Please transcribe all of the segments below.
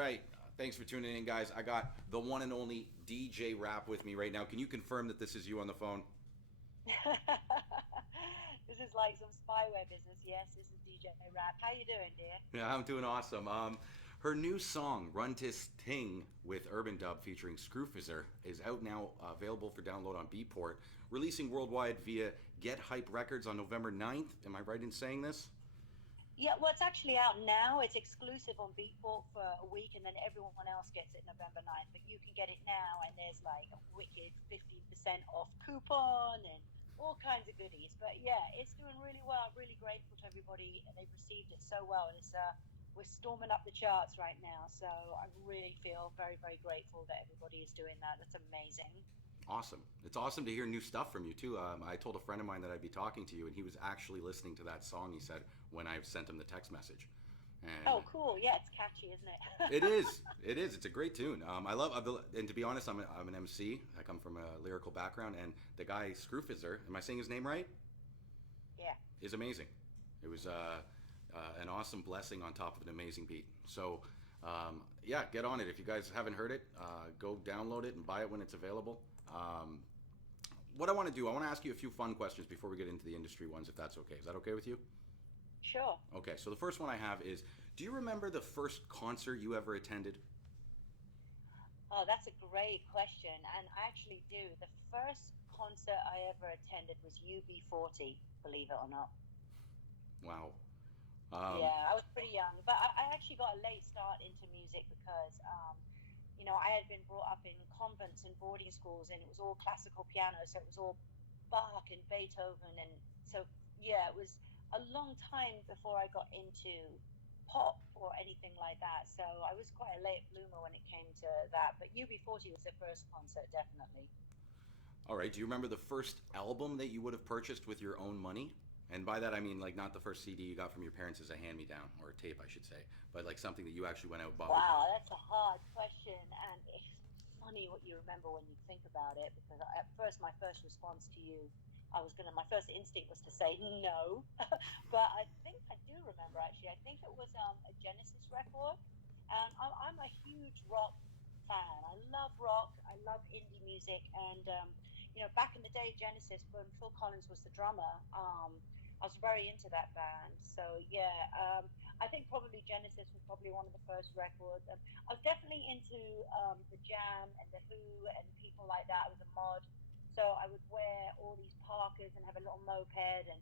right. Thanks for tuning in, guys. I got the one and only DJ Rap with me right now. Can you confirm that this is you on the phone? This is like some spyware business. Yes, this is DJ Rap. How you doing, dear? Yeah, I'm doing awesome. Her new song, Run Tis Ting, with Urban Dub featuring Screwfizzer, is out now, available for download on Beatport, releasing worldwide via Get Hype Records on November 9th. Am I right in saying this? Yeah, well, it's actually out now. It's exclusive on Beatport for a week, and then everyone else gets it November 9th. But you can get it now, and there's like a wicked 15% off coupon and all kinds of goodies. But yeah, it's doing really well. Really grateful to everybody. They've received it so well. And we're storming up the charts right now. So I really feel very, very grateful that everybody is doing that. That's amazing. Awesome. It's awesome to hear new stuff from you, too. I told a friend of mine that I'd be talking to you, and he was actually listening to that song, he said, when I sent him the text message. And Oh, cool. Yeah, it's catchy, isn't it? it is. It is. It's a great tune. I love, and to be honest, I'm an MC. I come from a lyrical background, and the guy Screwfizzer, am I saying his name right? Yeah. Is amazing. It was an awesome blessing on top of an amazing beat. So, yeah, get on it. If you guys haven't heard it, go download it and buy it when it's available. Um, what I want to do, I want to ask you a few fun questions before we get into the industry ones, if that's okay. Is that okay with you? Sure. Okay, so the first one I have is, do you remember the first concert you ever attended? Oh, that's a great question. And I actually do. The first concert I ever attended was UB40, believe it or not. Wow. Um, Yeah, I was pretty young, but I actually got a late start into music because, I had been brought up in convents and boarding schools, and it was all classical piano, so it was all Bach and Beethoven, and so yeah, it was a long time before I got into pop or anything like that. So I was quite a late bloomer when it came to that. But UB40 was the first concert, definitely. all right, do you remember the first album that you would have purchased with your own money? And by that I mean like not the first CD you got from your parents as a hand-me-down or a tape, I should say, but like something that you actually went out and bought with. Wow, that's a hard question, and it's funny what you remember when you think about it. Because at first, my first response to you, my first instinct was to say no, but I think I do remember actually. I think it was a Genesis record, and I'm a huge rock fan. I love rock. I love indie music, and back in the day, Genesis when Phil Collins was the drummer. I was very into that band. So yeah, I think probably Genesis was probably one of the first records. I was definitely into the Jam and the Who and people like that. I was a mod, so I would wear all these parkas and have a little moped, and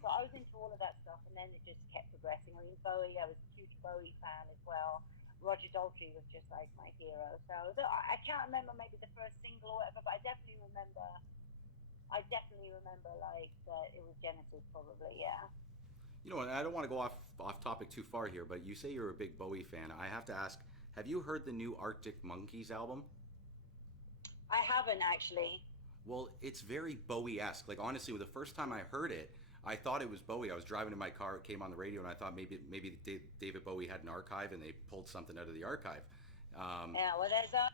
so I was into all of that stuff. And then it just kept progressing. I mean, Bowie, I was a huge Bowie fan as well. Roger Daltrey was just like my hero. So I can't remember maybe the first single or whatever, but I definitely remember like that it was Genesis probably. Yeah. You know, and I don't want to go off topic too far here, but you say you're a big Bowie fan. I have to ask, have you heard the new Arctic Monkeys album? I haven't actually. Well, it's very Bowie-esque. Like honestly, the first time I heard it, I thought it was Bowie. I was driving in my car, it came on the radio, and I thought maybe David Bowie had an archive and they pulled something out of the archive. Um, Yeah, well, there's a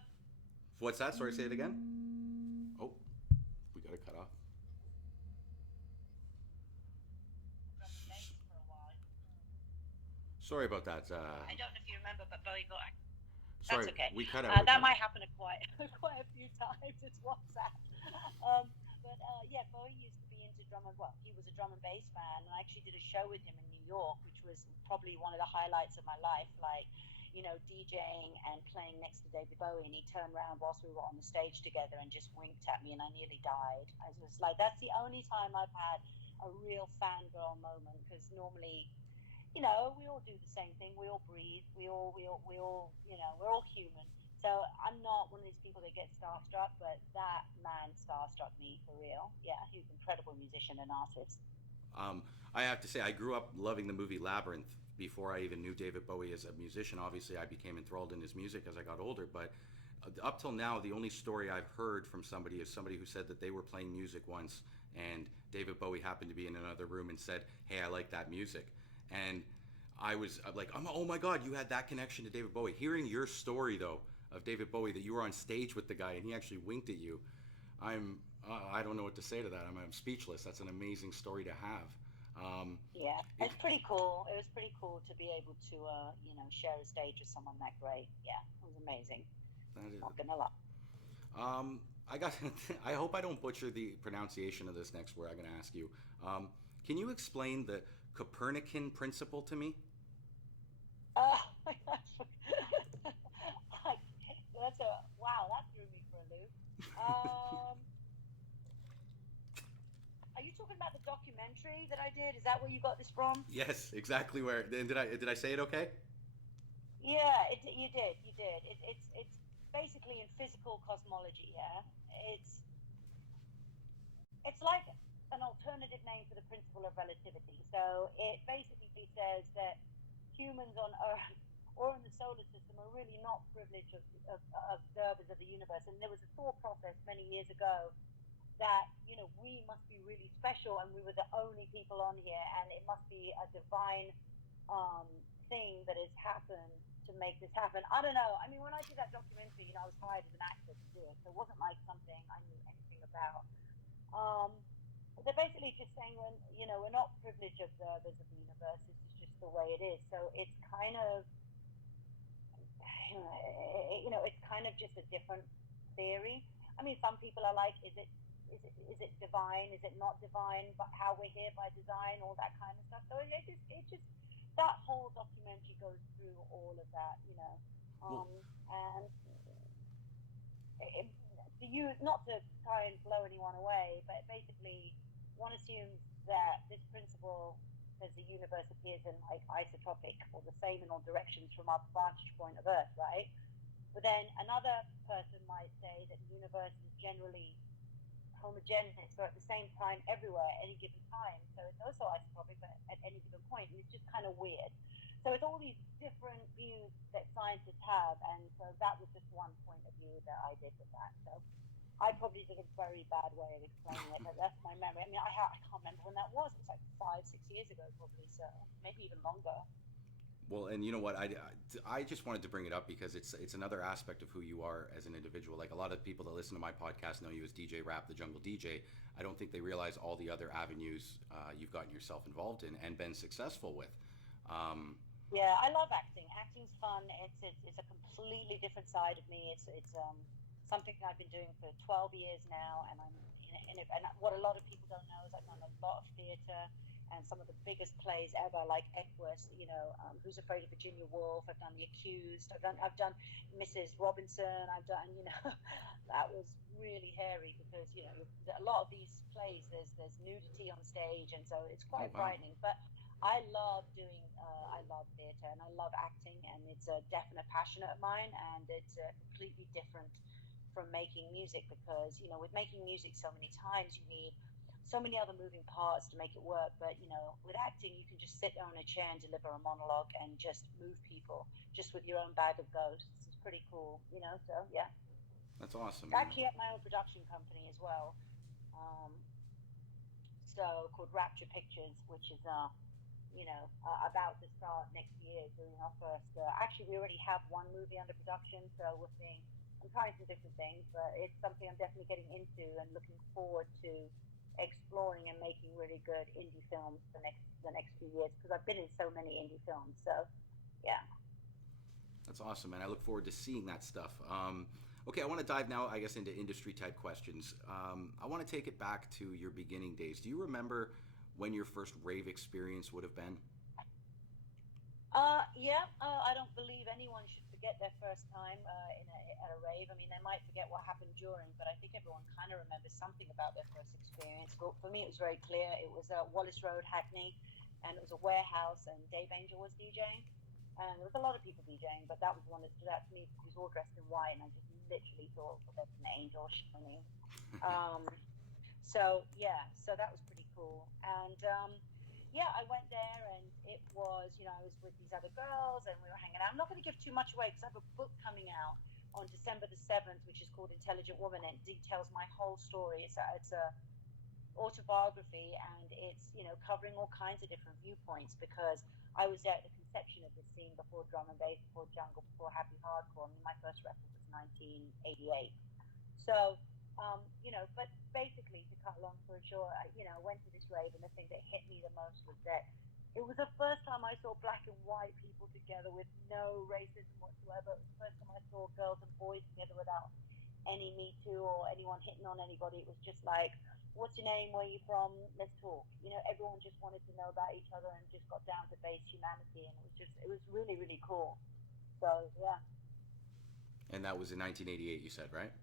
what's that? Sorry, say it again. Oh, we got to cut off. drum and bass for a while. Sorry about that. I don't know if you remember, but Bowie got. That's Sorry, okay. we cut out. We That cut out. might happen quite quite a few times. It's WhatsApp. But yeah, Bowie used to be into drum and well, he was a drum and bass fan, and I actually did a show with him in New York, which was probably one of the highlights of my life. Like, DJing and playing next to David Bowie, and he turned around whilst we were on the stage together and just winked at me, and I nearly died. I was like, that's the only time I've had a real fangirl moment because normally we all do the same thing. We all breathe. We're all human. So I'm not one of these people that get starstruck, but that man starstruck me for real. Yeah, he's an incredible musician and artist. Um, I have to say, I grew up loving the movie Labyrinth before I even knew David Bowie as a musician. Obviously, I became enthralled in his music as I got older, but up till now, the only story I've heard from somebody is somebody who said that they were playing music once and David Bowie happened to be in another room and said, "Hey, I like that music." And I was like, "Oh my God, you had that connection to David Bowie." Hearing your story, though, of David Bowie, that you were on stage with the guy and he actually winked at you, I don't know what to say to that. I'm speechless. That's an amazing story to have. Yeah, It, it's pretty cool. It was pretty cool to be able to, share a stage with someone that great. Yeah, it was amazing. that is, Not gonna lie. I got. I hope I don't butcher the pronunciation of this next word I'm going to ask you. Um, can you explain the Copernican principle to me? Oh my gosh. That's a wow. That threw me for a loop. Um, are you talking about the documentary that I did? Is that where you got this from? Yes, exactly where. Did I say it okay? Yeah, you did. You did. It's basically in physical cosmology. Yeah, it's it's like an alternative name for the principle of relativity. So it basically says that humans on Earth or in the solar system are really not privileged of observers of the universe. And there was a thought process many years ago that we must be really special and we were the only people on here, and it must be a divine um, thing that has happened to make this happen. I don't know. I mean, when I did that documentary, I was hired as an actor to do it, so it wasn't like something I knew anything about. Um, but they're basically just saying when we're not privileged observers of the universe. This is just the way it is. So it's kind of it's kind of just a different theory. I mean, some people are like, is it divine? Is it not divine? But how we're here by design, all that kind of stuff. So it just that whole documentary goes through all of that. Well, Um, and it, to use not to try and blow anyone away, but basically one assumes that this principle says the universe appears in like isotropic or the same in all directions from our vantage point of Earth, right? But then another person might say that the universe is generally homogeneous, so at the same time everywhere at any given time. So it's also isotropic, but at any given point, and it's just kind of weird. So it's all these different views that scientists have, and so that was just one point of view that I did with that. So I probably did a very bad way of explaining it, but that's my memory. I mean, I can't remember when that was. It was like 5, 6 years ago, probably, so maybe even longer. well, and you know what? I just wanted to bring it up because it's another aspect of who you are as an individual. Like a lot of people that listen to my podcast know you as DJ Rap, the Jungle DJ. I don't think they realize all the other avenues you've gotten yourself involved in and been successful with. Um, Yeah, I love acting. Acting's fun. It's a completely different side of me. It's something I've been doing for 12 years now, and I'm in it. And what a lot of people don't know is I've done a lot of theatre and some of the biggest plays ever, like Equus. Who's Afraid of Virginia Woolf? I've done The Accused. I've done Mrs. Robinson. I've done that was really hairy because a lot of these plays there's nudity on stage, and so it's oh quite wow, frightening. But I love theatre and I love acting, and it's a definite passion of mine, and it's completely different from making music because, with making music so many times you need so many other moving parts to make it work. But, with acting, you can just sit there on a chair and deliver a monologue and just move people just with your own bag of ghosts. It's pretty cool. So, yeah. that's awesome, man. Actually, at my own production company as well. Um, so called Rapture Pictures, which is about to start next year doing our first. Actually, we already have one movie under production, so we're seeing. I'm trying some different things, but it's something I'm definitely getting into and looking forward to exploring and making really good indie films for the next few years because I've been in so many indie films. So, yeah. That's awesome, man. I look forward to seeing that stuff. Okay, I want to dive now, I guess, into industry type questions. I want to take it back to your beginning days. Do you remember when your first rave experience would have been? Yeah, I don't believe anyone should forget their first time at a rave. I mean, they might forget what happened during, but I think everyone kind of remembers something about their first experience. But for me, it was very clear. It was Wallace Road, Hackney, and it was a warehouse, and Dave Angel was DJing. And there was a lot of people DJing, but that was one that stood out to me because he was all dressed in white, and I just literally thought, well, there's an angel shining. Um, so yeah, so that was pretty cool. And yeah, I went there, and it was, I was with these other girls, and we were hanging out. I'm not going to give too much away because I have a book coming out on December the 7th, which is called Intelligent Woman, and it details my whole story. It's a autobiography, and it's covering all kinds of different viewpoints because I was there at the conception of this scene before drum and bass, before jungle, before happy hardcore. I mean, my first record was 1988. So But basically, to cut a long story short, I went to this rave, and the thing that hit me the most was that it was the first time I saw black and white people together with no racism whatsoever. It was the first time I saw girls and boys together without any Me Too or anyone hitting on anybody. It was just like, what's your name? Where are you from? Let's talk. Everyone just wanted to know about each other and just got down to base humanity, and it was really, really cool. So yeah. And that was in 1988, you said, right?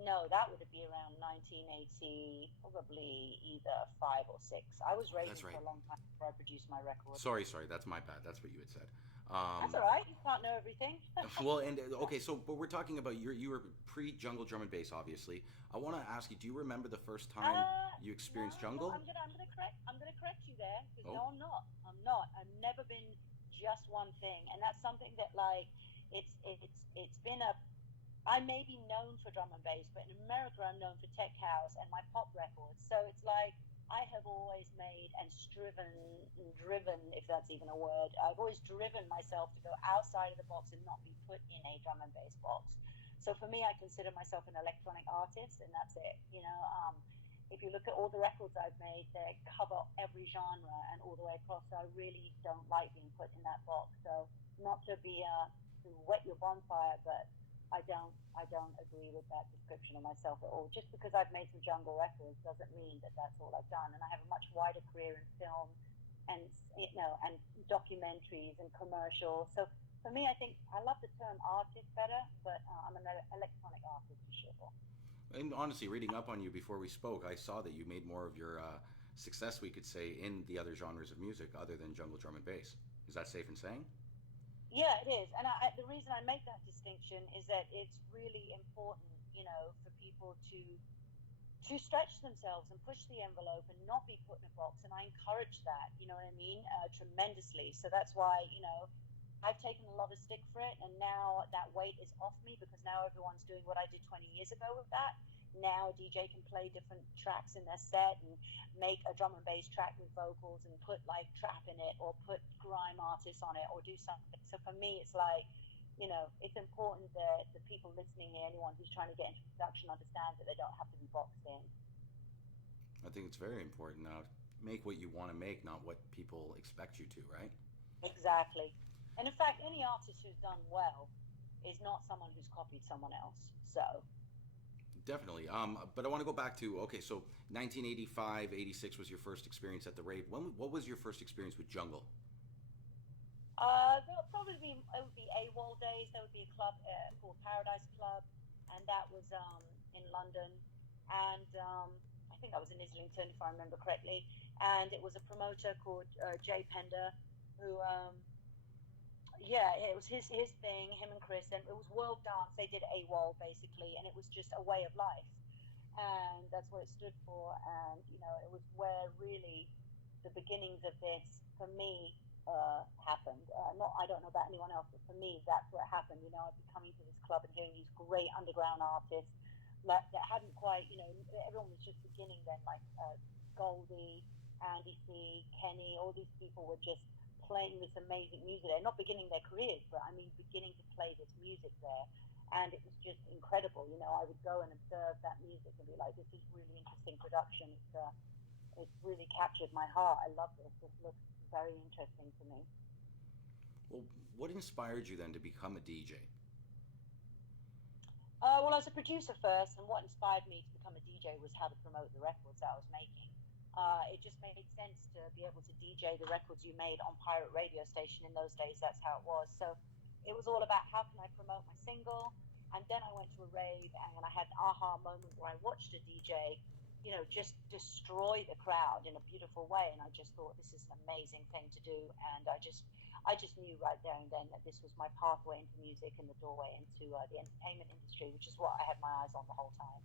No, that would be around 1980, probably either five or six. I was Oh, that's raving for right. a long time before I produced my record. Sorry, that's my bad. That's what you had said. That's Um, all right. You can't know everything. well, and okay, so but we're talking about you were pre jungle drum and bass, obviously. I want to ask you, do you remember the first time you No, experienced no. jungle? I'm gonna correct you there because Oh, no, I'm not. I'm not. I've never been just one thing, and that's something that like it's been a I may be known for drum and bass, but in America I'm known for tech house and my pop records. So it's like I have always made and driven, if that's even a word. I've always driven myself to go outside of the box and not be put in a drum and bass box. So for me, I consider myself an electronic artist, and that's it. If you look at all the records I've made, they cover every genre and all the way across. So I really don't like being put in that box. So not to be to wet your bonfire, but I don't agree with that description of myself at all. Just because I've made some jungle records doesn't mean that that's all I've done. And I have a much wider career in film and and documentaries and commercials. So for me, I think I love the term artist better, but I'm an electronic artist for sure. and honestly, reading up on you before we spoke, I saw that you made more of your success, we could say, in the other genres of music other than jungle drum and bass. Is that safe in saying? Yeah, it is. And the reason I make that distinction is that it's really important, for people to stretch themselves and push the envelope and not be put in a box. And I encourage that, you know what I mean, tremendously. So that's why, I've taken a lot of stick for it, and now that weight is off me because now everyone's doing what I did 20 years ago with that. Now a DJ can play different tracks in their set and make a drum and bass track with vocals and put like trap in it or put grime artists on it or do something. So for me, it's like, it's important that the people listening here, anyone who's trying to get into production, understands that they don't have to be boxed in. I think it's very important now. Make what you want to make, not what people expect you to, right? Exactly. And in fact, any artist who's done well is not someone who's copied someone else. So, Definitely. But I want to go back to okay, so 1985, 86 was your first experience at the rave. What was your first experience with jungle? there'll probably be it would be AWOL days. There would be a club called Paradise Club, and that was in London, and I think that was in Islington, if I remember correctly. And it was a promoter called Jay Pender, who yeah, it was his thing, him and Chris, and it was world dance. They did AWOL basically, and it was just a way of life, and that's what it stood for. And it was where really the beginnings of this for me happened. Not I don't know about anyone else, but for me that's where it happened. I'd be coming to this club and hearing these great underground artists that hadn't quite, everyone was just beginning then, like Goldie, Andy C, Kenny, all these people were just playing this amazing music. They're not beginning their careers, but I mean beginning to play this music there. And it was just incredible. I would go and observe that music and be like, this is really interesting production. It's really captured my heart. I love this. This looks very interesting to me. Well, what inspired you then to become a DJ? Well, I was a producer first, and what inspired me to become a DJ was how to promote the records that I was making. It just made sense to be able to DJ the records you made on pirate radio station in those days. That's how it was. So it was all about how can I promote my single. And then I went to a rave, and I had an aha moment where I watched a DJ, just destroy the crowd in a beautiful way. And I just thought this is an amazing thing to do. And I just knew right there and then that this was my pathway into music and the doorway into the entertainment industry, which is what I had my eyes on the whole time.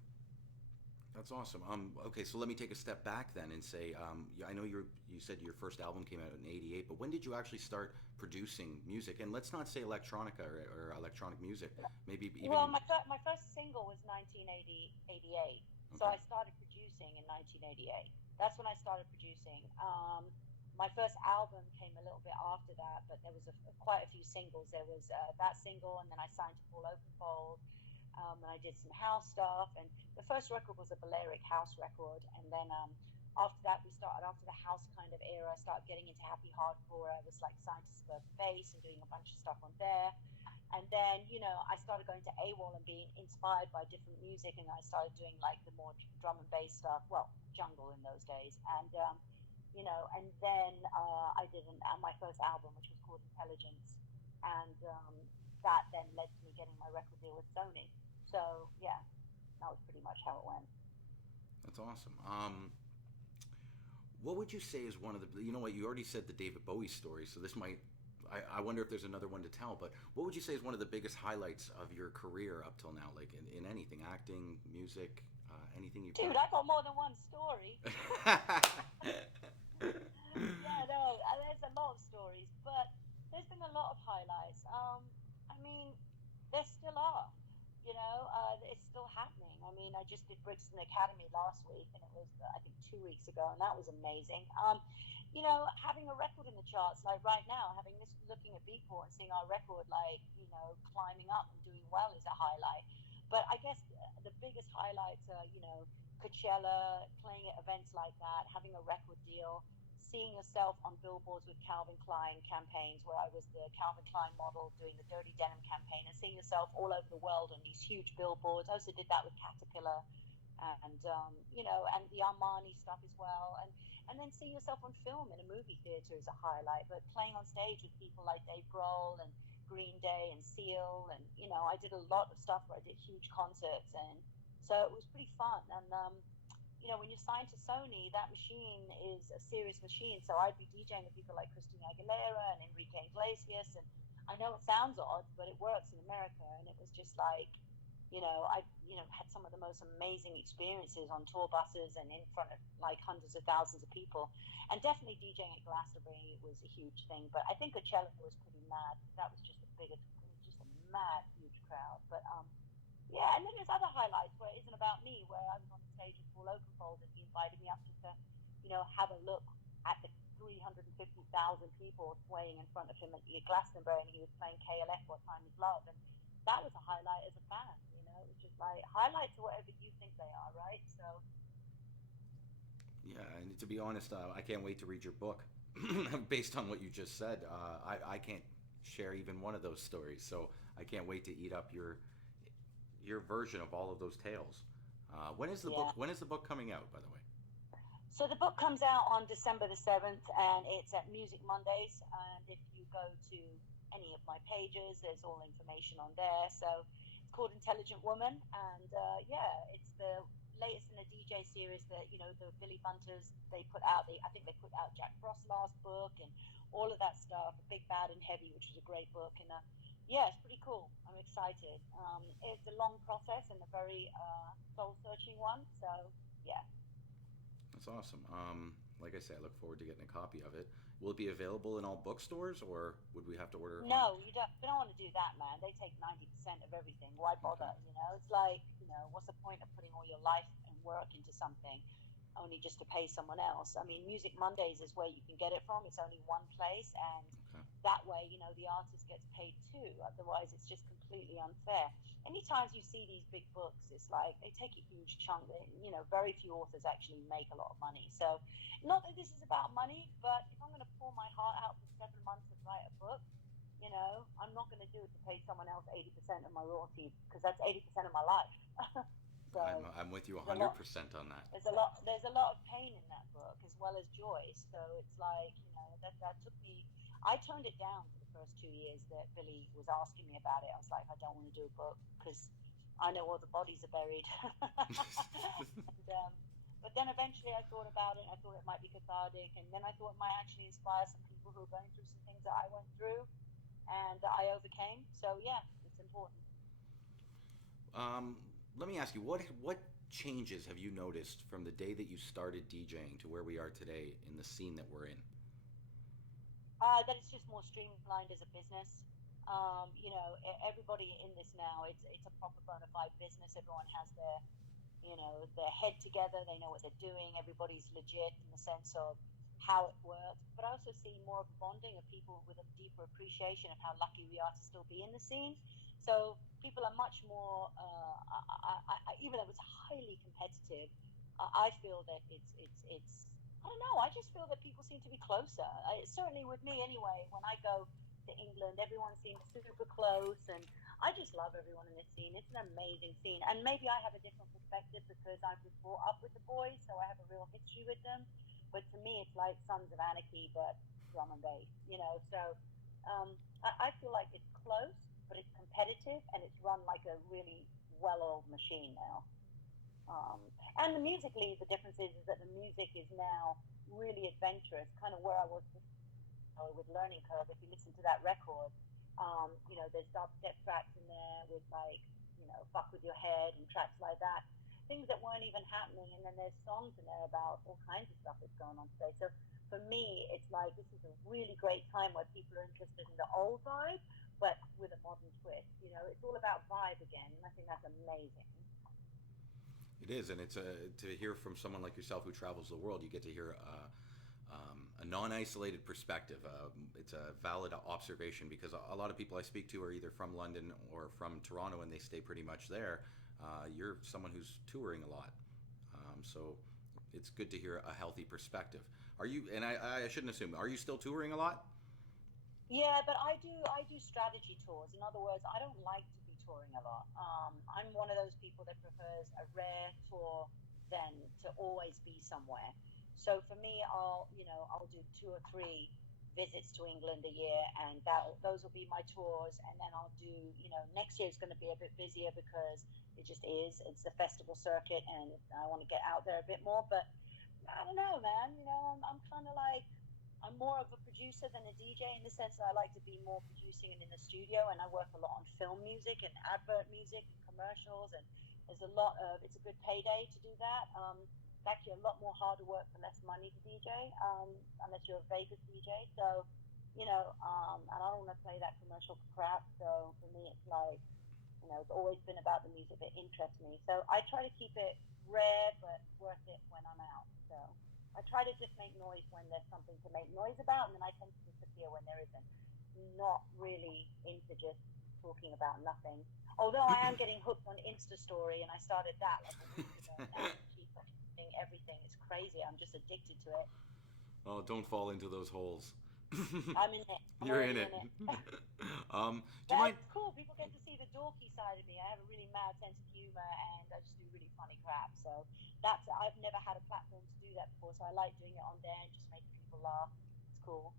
That's awesome. Okay, so let me take a step back then and say, I know you said your first album came out in '88, but when did you actually start producing music? And let's not say electronica or electronic music, maybe even Well, in. my first single was 1988, so Okay, I started producing in 1988. That's when I started producing. My first album came a little bit after that, but there was quite a few singles. There was that single, and then I signed to Paul Oakenfold. and I did some house stuff. And the first record was a Balearic house record, and then after that, we started after the house kind of era. I started getting into happy hardcore. I was like signed to Suburban Bass and doing a bunch of stuff on there. And then, I started going to AWOL and being inspired by different music, and I started doing like the more drum and bass stuff. Well, jungle in those days, and then I did my first album, which was called Intelligence, and that then led to me getting my record deal with Sony. So yeah, that was pretty much how it went. That's awesome. What would you say is one of the, you know what, you already said the David Bowie story, so this might, I wonder if there's another one to tell, but what would you say is one of the biggest highlights of your career up till now, like in anything, acting, music, anything you've Dude, done? I got more than one story. Yeah, no, there's a lot of stories, but there's been a lot of highlights. I mean, there still are. It's still happening. I mean, I just did Brixton Academy last week, and it was I think 2 weeks ago, and that was amazing. Having a record in the charts like right now, having this looking at Beatport and seeing our record like climbing up and doing well is a highlight. But I guess the biggest highlights are Coachella, playing at events like that, having a record deal, seeing yourself on billboards with Calvin Klein campaigns, where I was the Calvin Klein model doing the Dirty Denim campaign, and seeing yourself all over the world on these huge billboards. I also did that with Caterpillar, and and the Armani stuff as well, and then seeing yourself on film in a movie theater is a highlight. But playing on stage with people like Dave Grohl and Green Day and Seal, and I did a lot of stuff where I did huge concerts, and so it was pretty fun. And when you're signed to Sony, that machine is a serious machine. So I'd be DJing with people like Christina Aguilera and Enrique Iglesias, and I know it sounds odd, but it works in America. And it was just like, I had some of the most amazing experiences on tour buses and in front of like hundreds of thousands of people. And definitely DJing at Glastonbury was a huge thing. But I think Coachella was pretty mad. That was just the biggest, it was just a mad, huge crowd. But yeah, and then there's other highlights where it isn't about me, where I was on the stage with Paul Oakenfold and he invited me up just to, have a look at the 350,000 people swaying in front of him at Glastonbury, and he was playing KLF, What Time Is Love, and that was a highlight as a fan. It was just like highlights are whatever you think they are, right? So Yeah, and to be honest, I can't wait to read your book. Based on what you just said, I can't share even one of those stories, so I can't wait to eat up your version of all of those tales. When is the yeah. book? When is the book coming out? By the way. So the book comes out on December the 7th, and it's at Music Mondays. And if you go to any of my pages, there's all information on there. So it's called Intelligent Woman, and yeah, it's the latest in a DJ series that the Billy Bunters they put out. I think they put out Jack Frost's last book and all of that stuff. Big Bad and Heavy, which was a great book, and yeah, it's pretty cool. I'm excited. It's a long process and a very soul searching one. So yeah. That's awesome. Like I said, I look forward to getting a copy of it. Will it be available in all bookstores, or would we have to order? No, you don't. You don't want to do that, man. They take 90% of everything. Why bother? Okay. It's like what's the point of putting all your life and work into something, only just to pay someone else? I mean, Music Mondays is where you can get it from. It's only one place, and Okay. that way, the artist gets paid too. Otherwise, it's just completely unfair. Anytime you see these big books, it's like they take a huge chunk. Very few authors actually make a lot of money. So, not that this is about money, but if I'm going to pour my heart out for 7 months to write a book, I'm not going to do it to pay someone else 80% of my royalties, because that's 80% of my life. So I'm with you there's a lot. 100% on that. There's a lot of pain in that book as well as joy. So it's like that took me. I toned it down for the first 2 years that Billy was asking me about it. I was like, I don't want to do a book because I know all the bodies are buried. But then eventually I thought about it. I thought it might be cathartic, and then I thought it might actually inspire some people who are going through some things that I went through and that I overcame. So yeah, it's important. Um, Let me ask you, what changes have you noticed from the day that you started DJing to where we are today in the scene that we're in? That it's just more streamlined as a business. Everybody in this now, it's a proper bona fide business. Everyone has their head together. They know what they're doing. Everybody's legit in the sense of how it works. But I also see more of a bonding of people with a deeper appreciation of how lucky we are to still be in the scene. So people are much more. Even though it's highly competitive, I feel that it's. I don't know. I just feel that people seem to be closer. Certainly with me, anyway. When I go to England, everyone seems super close, and I just love everyone in this scene. It's an amazing scene, and maybe I have a different perspective because I was brought up with the boys, so I have a real history with them. But to me, it's like Sons of Anarchy, but drum and bass. So um, I feel like it's close, but it's competitive, and it's run like a really well-oiled machine now. Um, and musically, the difference is that the music is now really adventurous, kind of where I was with Learning Curve. If you listen to that record, there's dubstep tracks in there with like, Fuck With Your Head and tracks like that, things that weren't even happening. And then there's songs in there about all kinds of stuff that's going on today. So for me, it's like this is a really great time where people are interested in the old vibe, but with a modern twist. It's all about vibe again, and I think that's amazing. It is, and it's to hear from someone like yourself who travels the world. You get to hear a non-isolated perspective. It's a valid observation because a lot of people I speak to are either from London or from Toronto, and they stay pretty much there. You're someone who's touring a lot, so it's good to hear a healthy perspective. Are you? And I shouldn't assume. Are you still touring a lot? Yeah, but I do strategy tours. In other words, I don't like to be touring a lot. I'm one of those people that prefers a rare tour than to always be somewhere. So for me, I'll do two or three visits to England a year, and those will be my tours. And then I'll do, next year is going to be a bit busier because it just is. It's the festival circuit, and I want to get out there a bit more. But I don't know, man. I'm kind of like I'm more of a producer than a DJ in the sense that I like to be more producing and in the studio, and I work a lot on film music and advert music and commercials, and it's a good payday to do that. It's actually a lot more harder work for less money to DJ, unless you're a Vegas DJ. So, and I don't want to play that commercial crap. So for me, it's like, it's always been about the music that interests me. So I try to keep it rare, but worth it when I'm out. So I try to just make noise when there's something to make noise about, and then I tend to disappear when there isn't. Not really into just talking about nothing. Although I am getting hooked on Insta Story, and I started that like a week ago. Now she's posting everything. It's crazy. I'm just addicted to it. Oh, don't fall into those holes. I'm in it. I'm You're in already it. in it. Do you But mind? it's cool. People get to see the dorky side of me. I have a really mad sense of humor, and I just do really funny crap. So I've never had a platform to do that before, so I like doing it on there and just making people laugh. It's cool.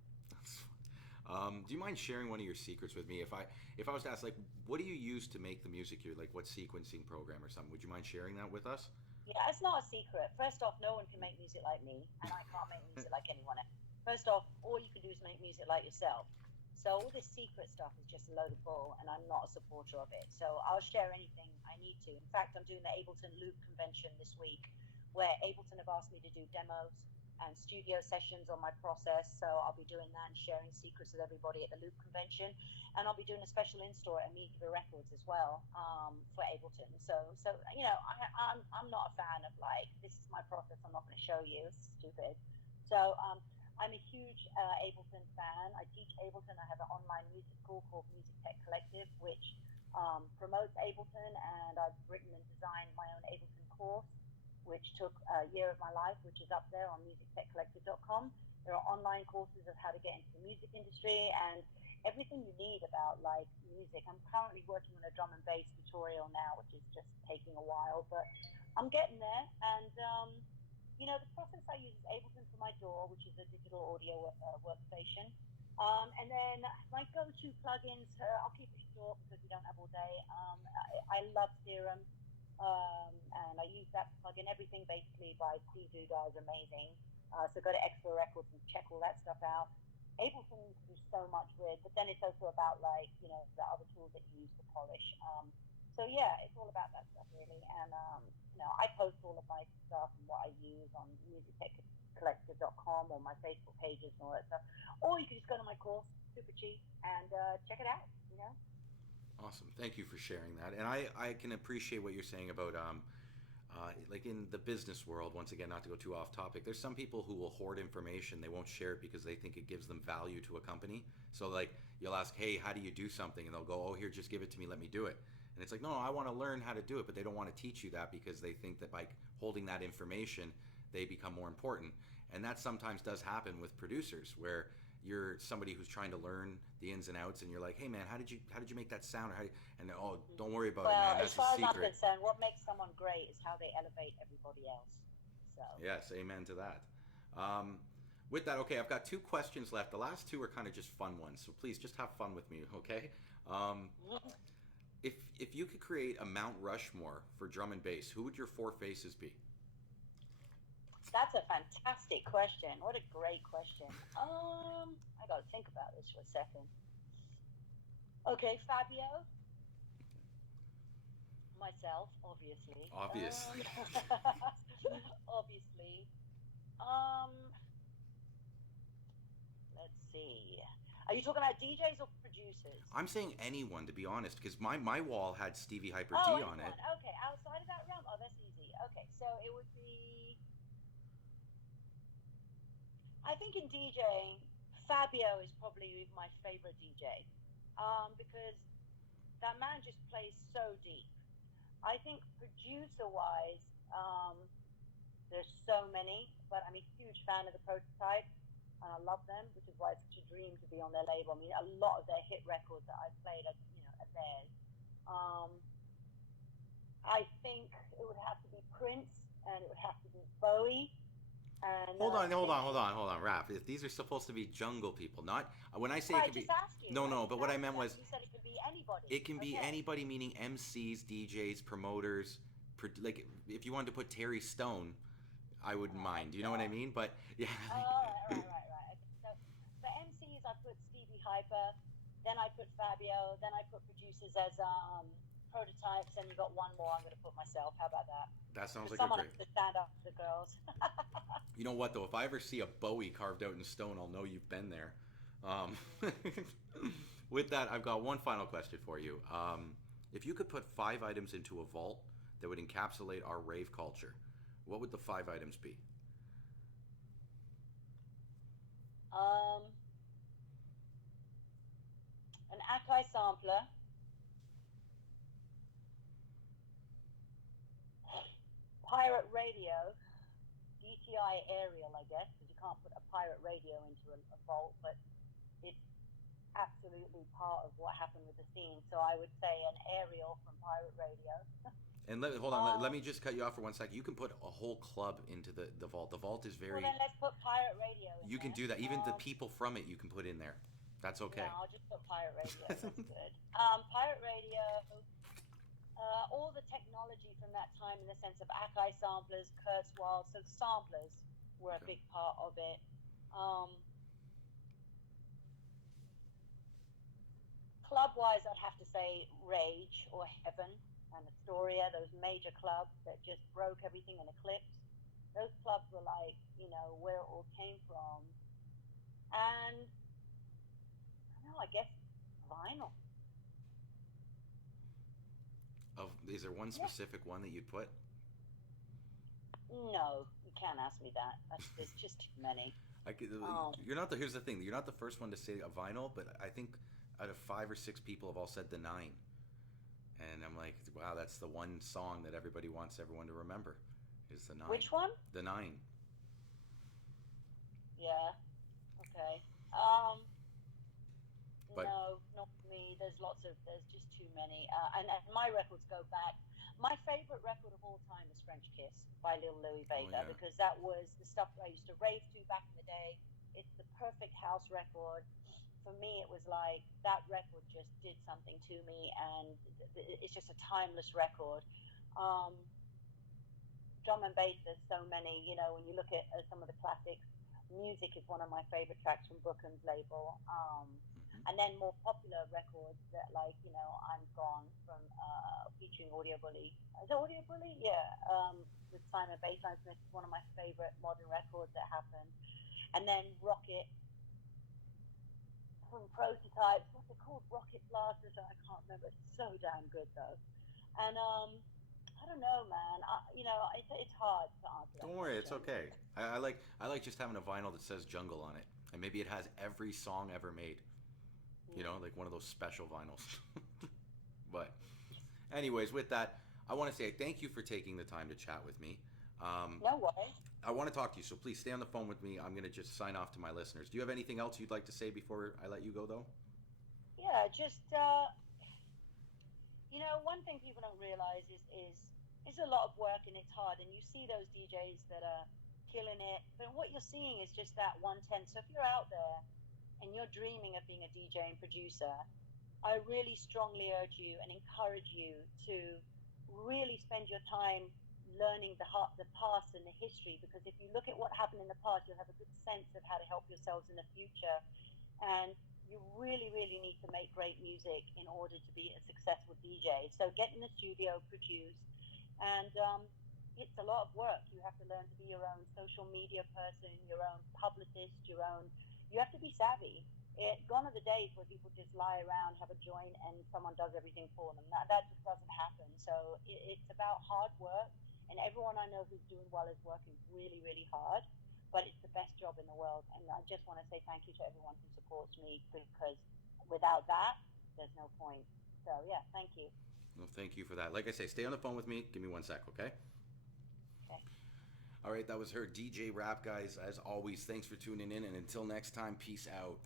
Do you mind sharing one of your secrets with me? If I was to ask, like, what do you use to make the music here? Like, what sequencing program or something? Would you mind sharing that with us? Yeah, it's not a secret. First off, no one can make music like me, and I can't make music like anyone else. First off, all you can do is make music like yourself. So all this secret stuff is just a load of bull, and I'm not a supporter of it. So I'll share anything I need to. In fact, I'm doing the Ableton Loop convention this week, where Ableton have asked me to do demos and studio sessions on my process. So I'll be doing that and sharing secrets with everybody at the Loop convention, and I'll be doing a special in-store at Amoeba Records as well, for Ableton. So I'm not a fan of like, this is my process, I'm not going to show you. It's stupid. So I'm a huge Ableton fan. I teach Ableton. I have an online music school called Music Tech Collective, which promotes Ableton, and I've written and designed my own Ableton course, which took a year of my life, which is up there on musictechcollective.com. There are online courses of how to get into the music industry and everything you need about like music. I'm currently working on a drum and bass tutorial now, which is just taking a while, but I'm getting there. And the process I use is Ableton for my DAW, which is a digital audio workstation. And then my go-to plugins, I'll keep it short because we don't have all day. I love Serum, and I use that to plug in everything basically by Steve Duda is amazing. So go to Expo Records and check all that stuff out. Ableton you can do so much with, but then it's also about like, the other tools that you use to polish. So yeah, it's all about that stuff really. And I post all of my stuff and what I use on musictechcollective.com or my Facebook pages and all that stuff. Or you can just go to my course, super cheap, and check it out. Awesome. Thank you for sharing that. And I can appreciate what you're saying about like in the business world, once again, not to go too off topic, there's some people who will hoard information. They won't share it because they think it gives them value to a company. So like you'll ask, hey, how do you do something? And they'll go, oh, here, just give it to me. Let me do it. And it's like, no, I want to learn how to do it, but they don't want to teach you that because they think that by holding that information, they become more important. And that sometimes does happen with producers where you're somebody who's trying to learn the ins and outs, and you're like, hey man, how did you make that sound? Or and oh, don't worry about it, Well, man. as That's a far as I'm secret. concerned, what makes someone great is how they elevate everybody else. So, Yes, amen to that. Um, with that, okay, I've got two questions left. The last two are kind of just fun ones, so please just have fun with me, okay? Um, if you could create a Mount Rushmore for drum and bass, who would your four faces be? that's a fantastic question. What a great question. I got to think about this for a second. Okay, Fabio, myself, obviously. Obvious. Obviously. Um, let's see. Are you talking about DJs or producers? I'm saying anyone, to be honest, because my wall had Stevie Hyper Oh, D on it. anyone. Okay, outside of that realm. Oh, that's easy. Okay, so it would be. I think in DJing, Fabio is probably my favorite DJ, because that man just plays so deep. I think producer-wise, there's so many, but I'm a huge fan of the Prototype, and I love them, which is why it's such a dream to be on their label. I mean, a lot of their hit records that I've played are theirs. Um, I think it would have to be Prince, and it would have to be Bowie, and Hold on, hold it, on, hold on, hold on, Raph. If these are supposed to be jungle people, not when I say it I could be. just asked you. No, I no, just but what I asked you meant that. was You said it could be anybody. it can be Okay. anybody, meaning MCs, DJs, promoters. Like if you wanted to put Terry Stone, I wouldn't Oh my mind. You know what I god. mean? But yeah. All right. Okay. So for MCs, I put Stevie Hyper, then I put Fabio, then I put producers as prototypes, and you got one more. I'm going to put myself. How about that? That sounds Because like a someone great. has to stand up to the girls. You know what though? If I ever see a Bowie carved out in stone, I'll know you've been there. Um, with that, I've got one final question for you. If you could put five items into a vault that would encapsulate our rave culture, what would the five items be? um, an Akai sampler, pirate radio, DTI aerial, I guess, because you can't put a pirate radio into a vault, but it's absolutely part of what happened with the scene. So I would say an aerial from pirate radio. And hold on, let um, me just cut you off for one second. You can put a whole club into the vault. The vault is well, very. then let's put pirate radio in You can there. do that. Even the people from it, you can put in there. That's No, okay. I'll just put pirate radio. That's good. Pirate radio, all the technology from that time in the sense of Akai samplers, Kurzweil, so samplers were a Okay. big part of it. Um, Club-wise, I'd have to say Rage or Heaven and Astoria, those major clubs that just broke everything in Eclipse. Those clubs were like, where it all came from. And I don't know, I guess vinyl. Is there one Yeah. specific one that you'd put? No, you can't ask me that. There's just too many. You're not the. Here's the thing. You're not the first one to say a vinyl, but I think out of five or six people have all said the Nine, and I'm like, wow, that's the one song that everybody wants everyone to remember, is the Nine. Which one? The Nine. Yeah. Okay. Um, But no, not for me. There's just too many. And my records go back. My favorite record of all time is French Kiss by Lil Louis oh Vega, yeah, because that was the stuff I used to rave to back in the day. It's the perfect house record. For me, it was like that record just did something to me, and it's just a timeless record. Um, Drum and bass, there's so many. When you look at some of the classics, music is one of my favorite tracks from Brooklyn's label. hmm And then more popular records that, like, I'm Gone from featuring Audio Bully. Is it Audio Bully? Yeah. With Simon Bassline Smith is one of my favorite modern records that happened. And then Rocket from Prototypes. What's it called? Rocket Blasters. I can't remember. It's so damn good though. And I don't know, man. It's hard to answer that don't worry, it's question. okay. I like just having a vinyl that says Jungle on it, and maybe it has every song ever made. Mm. Like one of those special vinyls. But Anyways, with that, I want to say thank you for taking the time to chat with me. Um, No worries. I want to talk to you, so please stay on the phone with me. I'm going to just sign off to my listeners. Do you have anything else you'd like to say before I let you go, though? Yeah, just one thing people don't realize is it's a lot of work and it's hard. And you see those DJs that are killing it, but what you're seeing is just that 1/10. So if you're out there and you're dreaming of being a DJ and producer, I really strongly urge you and encourage you to really spend your time learning the past and the history, because if you look at what happened in the past, you'll have a good sense of how to help yourselves in the future. And you really, really need to make great music in order to be a successful DJ. So get in the studio, produce, and it's a lot of work. You have to learn to be your own social media person, your own publicist, your own. You have to be savvy. Gone are the days where people just lie around, have a joint, and someone does everything for them. That just doesn't happen. So it's about hard work, and everyone I know who's doing well is working really, really hard. But it's the best job in the world, and I just want to say thank you to everyone who supports me, because without that, there's no point. So yeah, thank you. Well, thank you for that. Like I say, stay on the phone with me. Give me 1 sec, okay? Okay. All right, that was her DJ Rap, guys. As always, thanks for tuning in, and until next time, peace out.